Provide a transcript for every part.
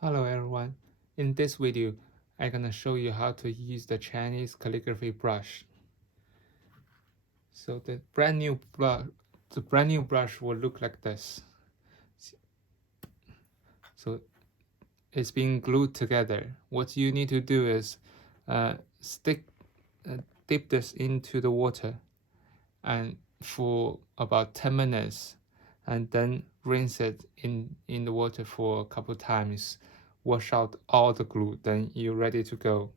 Hello everyone, in this video I'm gonna show you how to use the Chinese calligraphy brush. So the brand new brush will look like this. So it's being glued together. What you need to do is dip this into the water and for about 10 minutes and then rinse it in the water for a couple times. Wash out all the glue, then you're ready to go.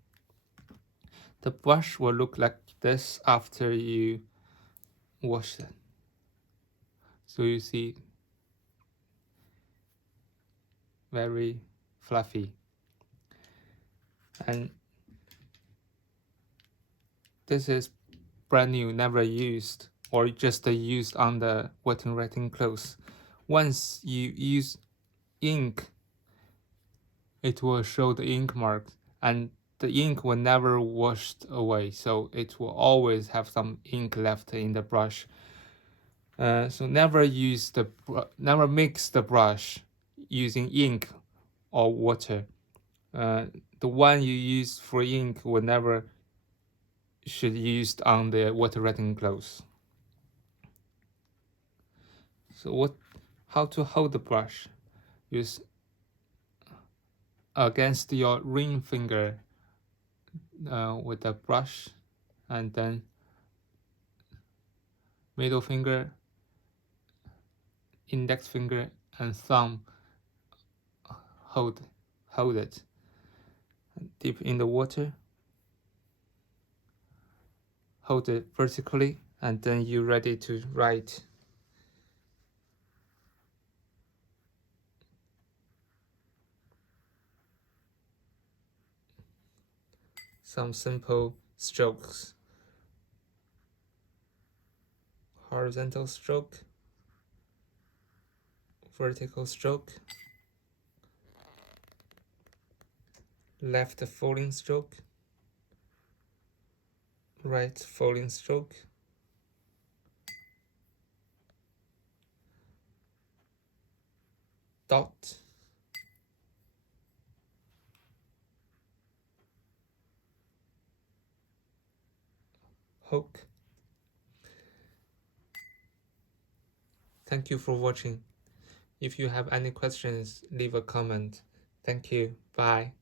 The brush will look like this after you wash it. So you see, very fluffy. And this is brand new, never used, or just used on the wet and writing clothes. Once you use ink, it will show the ink marks, and the ink will never washed away, so it will always have some ink left in the brush. So never mix the brush using ink or water. The one you use for ink will never should used on the water writing clothes. So how to hold the brush? Use against your ring finger with the brush, and then middle finger, index finger, and thumb hold it. Dip in the water, hold it vertically, and then you're ready to write. Some simple strokes. Horizontal stroke, vertical stroke, left folding stroke, right folding stroke, dot, hook. Thank you for watching. If you have any questions, leave a comment. Thank you. Bye.